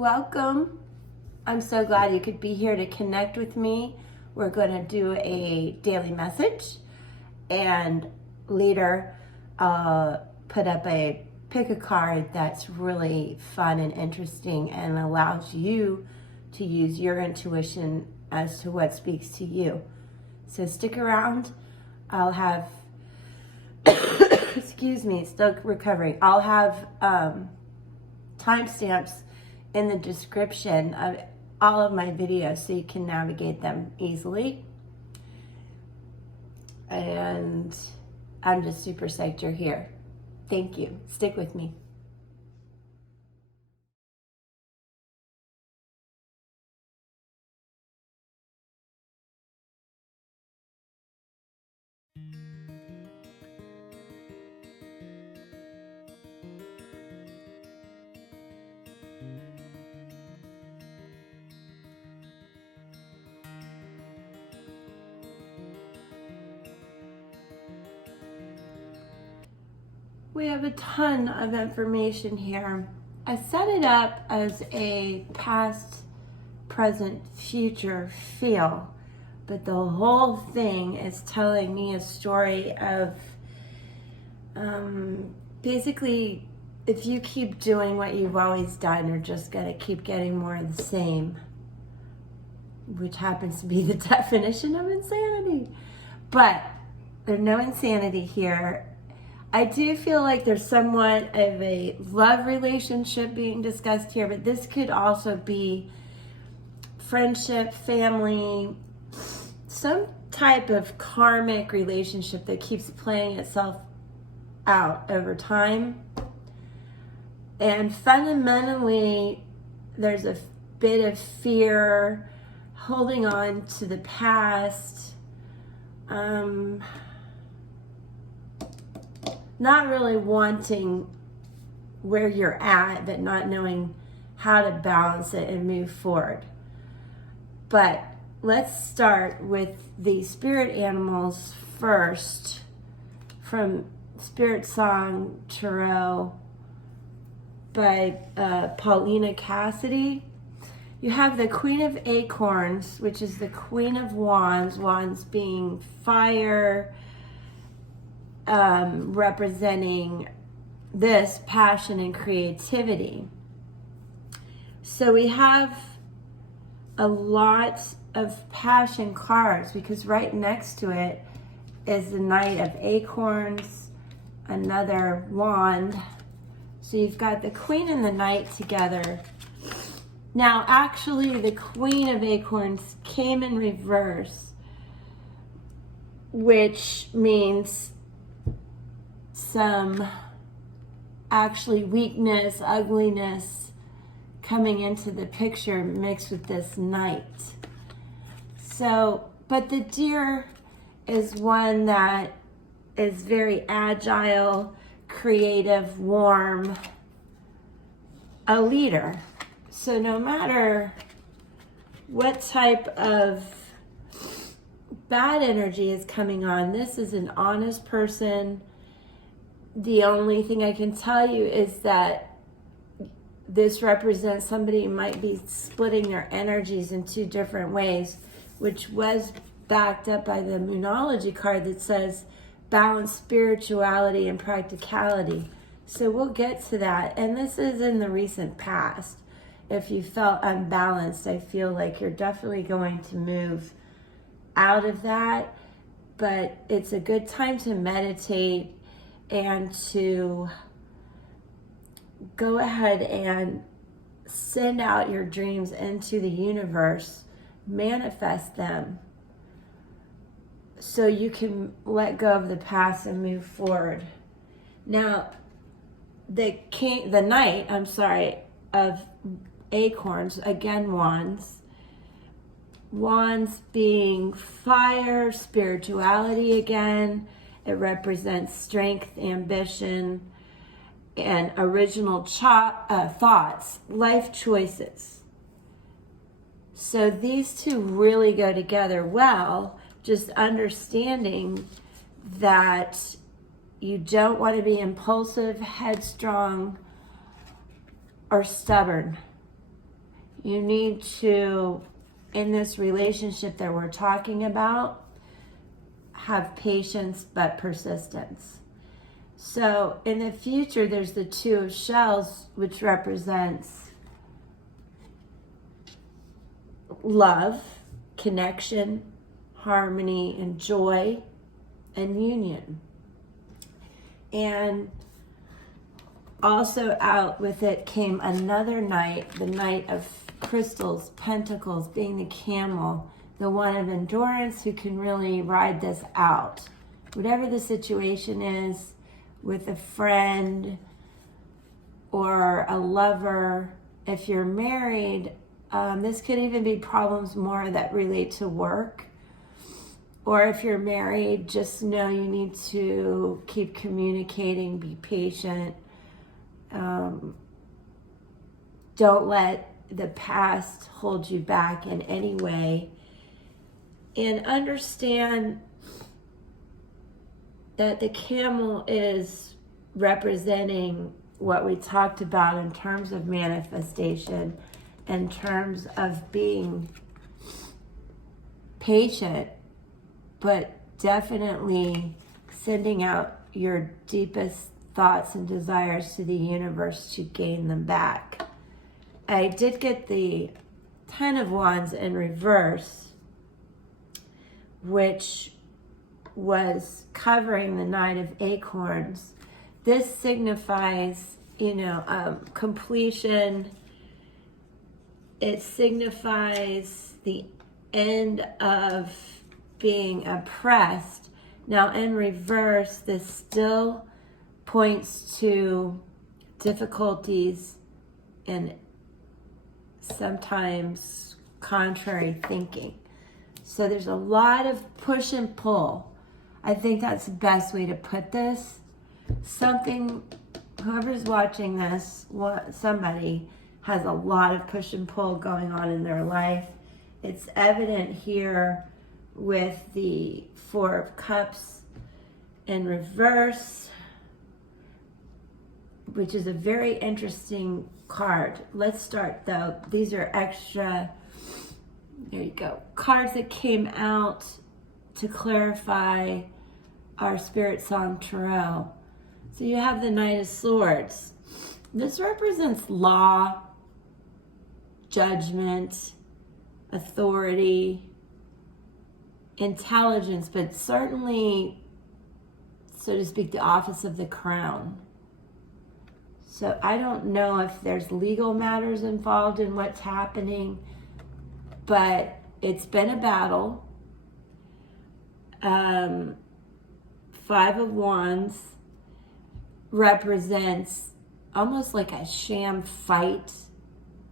welcome. I'm so glad you could be here to connect with me. We're going to do a daily message, and later put up a pick a card that's really fun and interesting and allows you to use your intuition as to what speaks to you. So stick around. I'll have excuse me, still recovering. I'll have timestamps in the description of all of my videos so you can navigate them easily. And I'm just super psyched you're here. Thank you. Stick with me. We have a ton of information here. I set it up as a past, present, future feel, but the whole thing is telling me a story of basically, if you keep doing what you've always done, you're just going to keep getting more of the same, which happens to be the definition of insanity. But there's no insanity here. I do feel like there's somewhat of a love relationship being discussed here, but this could also be friendship, family, some type of karmic relationship that keeps playing itself out over time. And fundamentally, there's a bit of fear, holding on to the past, not really wanting where you're at, but not knowing how to balance it and move forward. But let's start with the spirit animals first, from Spirit Song Tarot by Paulina Cassidy. You have the Queen of Acorns, which is the Queen of Wands, wands being fire, representing this passion and creativity. So we have a lot of passion cards because right next to it is the Knight of Acorns, another wand. So you've got the Queen and the Knight together. Now, actually, the Queen of Acorns came in reverse, which means some actually weakness, ugliness coming into the picture mixed with this Knight. So, but the Deer is one that is very agile, creative, warm, a leader. So no matter what type of bad energy is coming on, this is an honest person. The only thing I can tell you is that this represents somebody who might be splitting their energies in two different ways, which was backed up by the Moonology card that says balance spirituality and practicality. So we'll get to that. And this is in the recent past. If you felt unbalanced, I feel like you're definitely going to move out of that. But it's a good time to meditate and to go ahead and send out your dreams into the universe, manifest them so you can let go of the past and move forward. Now, the Knight of Acorns, again wands being fire, spirituality again. It represents strength, ambition, and original thoughts, life choices. So these two really go together well, just understanding that you don't want to be impulsive, headstrong, or stubborn. You need to, in this relationship that we're talking about, have patience but persistence. So in the future, there's the Two of Shells, which represents love, connection, harmony, and joy, and union. And also out with it came another knight, the Knight of Crystals, Pentacles, being the camel, the one of endurance who can really ride this out. Whatever the situation is with a friend or a lover, if you're married, this could even be problems more that relate to work. Or if you're married, just know you need to keep communicating, be patient. Don't let the past hold you back in any way. And understand that the camel is representing what we talked about in terms of manifestation, in terms of being patient, but definitely sending out your deepest thoughts and desires to the universe to gain them back. I did get the Ten of Wands in reverse, which was covering the Knight of Acorns. This signifies, completion. It signifies the end of being oppressed. Now in reverse, this still points to difficulties and sometimes contrary thinking. So there's a lot of push and pull. I think that's the best way to put this. Whoever's watching this, somebody has a lot of push and pull going on in their life. It's evident here with the Four of Cups in reverse, which is a very interesting card. Let's start though. These are extra, there you go, cards that came out to clarify our Spirit Song Tarot. So you have the Knight of Swords. This represents law, judgment, authority, intelligence, but certainly, so to speak, the office of the crown. So I don't know if there's legal matters involved in what's happening, but it's been a battle. Five of Wands represents almost like a sham fight,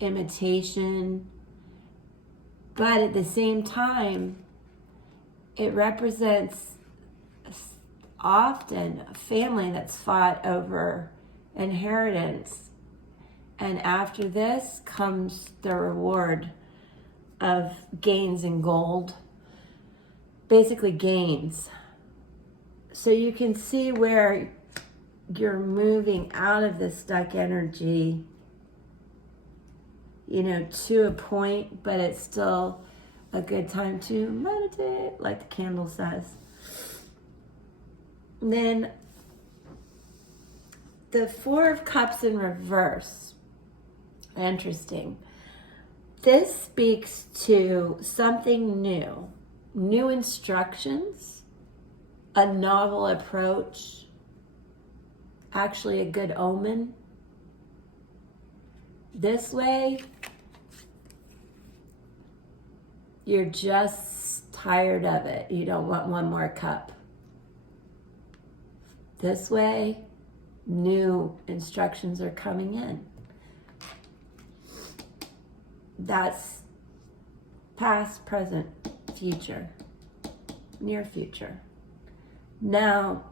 imitation, but at the same time, it represents often a family that's fought over inheritance. And after this comes the reward of gains in gold, basically gains. So you can see where you're moving out of this stuck energy, to a point, but it's still a good time to meditate, like the candle says. And then the Four of Cups in reverse. Interesting. This speaks to something new instructions, a novel approach, actually a good omen. This way, you're just tired of it. You don't want one more cup. This way, new instructions are coming in. That's past, present, future, near future. Now,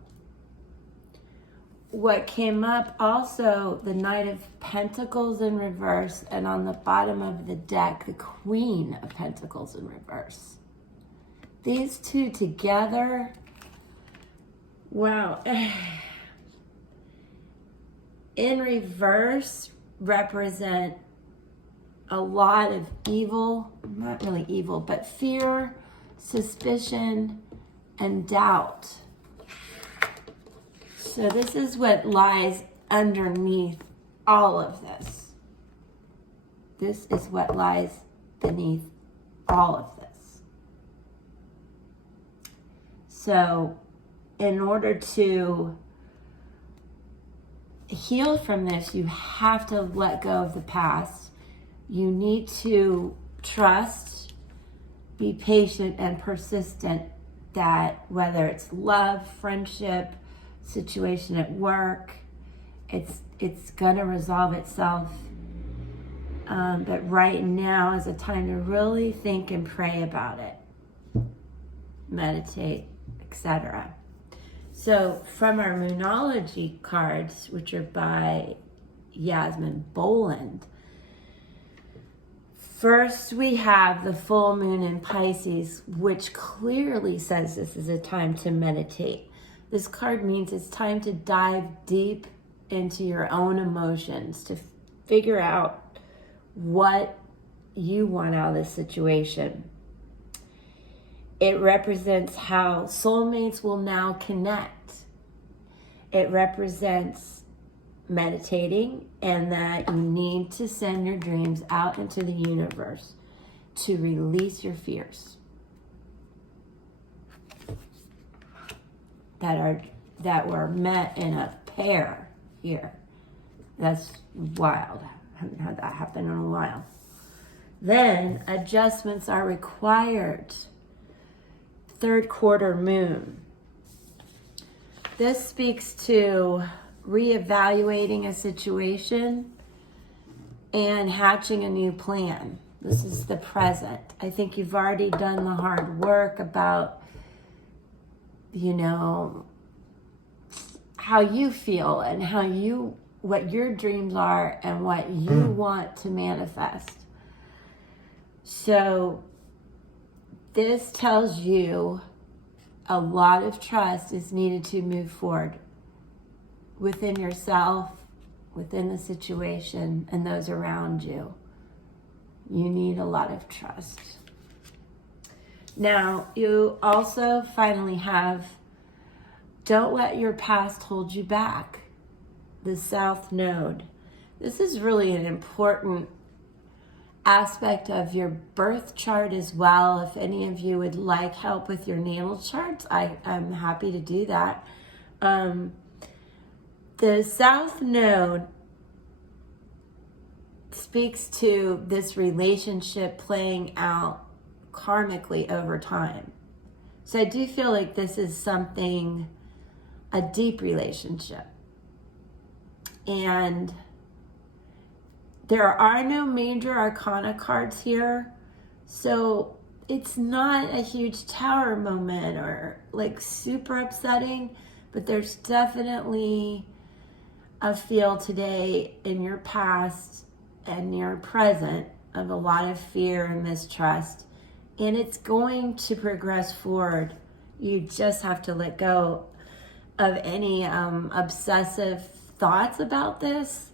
what came up also, the Knight of Pentacles in reverse, and on the bottom of the deck, the Queen of Pentacles in reverse. These two together, wow. In reverse represent a lot of evil, not really evil, but fear, suspicion, and doubt. So this is what lies underneath all of this. This is what lies beneath all of this. So in order to heal from this, you have to let go of the past. You need to trust, be patient, and persistent that whether it's love, friendship, situation at work, it's gonna resolve itself. But right now is a time to really think and pray about it, meditate, etc. So from our Moonology cards, which are by Yasmin Boland, first we have the full moon in Pisces, which clearly says this is a time to meditate. This card means it's time to dive deep into your own emotions, to figure out what you want out of this situation. It represents how soulmates will now connect. It represents meditating and that you need to send your dreams out into the universe to release your fears that were met in a pair here. That's wild. I haven't had that happen in a while. Then adjustments are required. Third quarter moon. This speaks to reevaluating a situation and hatching a new plan. This is the present. I think you've already done the hard work about, how you feel and what your dreams are and what you want to manifest. So this tells you a lot of trust is needed to move forward within yourself, within the situation, and those around you. You need a lot of trust. Now, you also finally have, don't let your past hold you back. The South Node. This is really an important aspect of your birth chart as well. If any of you would like help with your natal charts, I'm happy to do that. The South Node speaks to this relationship playing out karmically over time. So I do feel like this is a deep relationship. And there are no major arcana cards here, so it's not a huge tower moment or like super upsetting, but there's definitely a feel today in your past and your present of a lot of fear and mistrust, and it's going to progress forward. You just have to let go of any obsessive thoughts about this,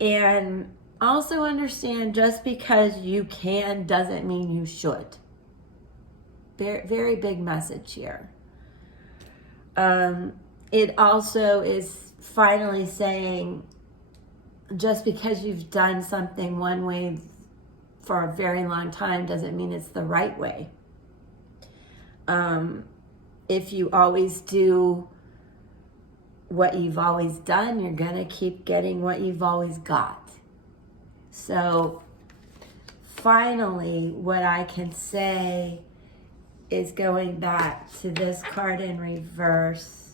and also understand just because you can doesn't mean you should. Very, very big message here. It also is finally saying just because you've done something one way for a very long time doesn't mean it's the right way. If you always do what you've always done, you're gonna keep getting what you've always got. So finally, what I can say is, going back to this card in reverse,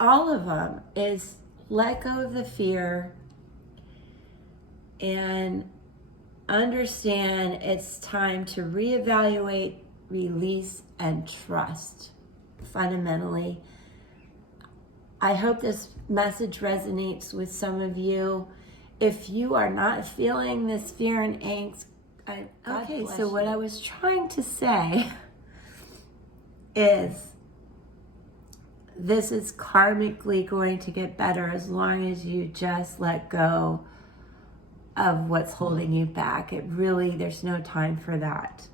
all of them is let go of the fear and understand it's time to reevaluate, release, and trust. Fundamentally, I hope this message resonates with some of you. If you are not feeling this fear and angst, okay, so what I was trying to say is this is karmically going to get better as long as you just let go of what's holding you back. It really, there's no time for that.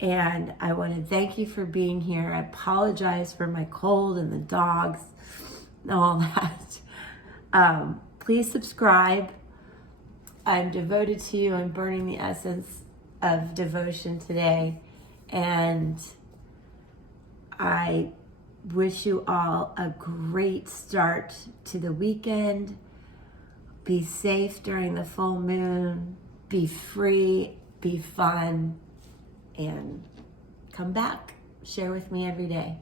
And I want to thank you for being here. I apologize for my cold and the dogs and all that. Please subscribe. I'm devoted to you. I'm burning the essence of devotion today. And I wish you all a great start to the weekend. Be safe during the full moon. Be free. Be fun. And come back. Share with me every day.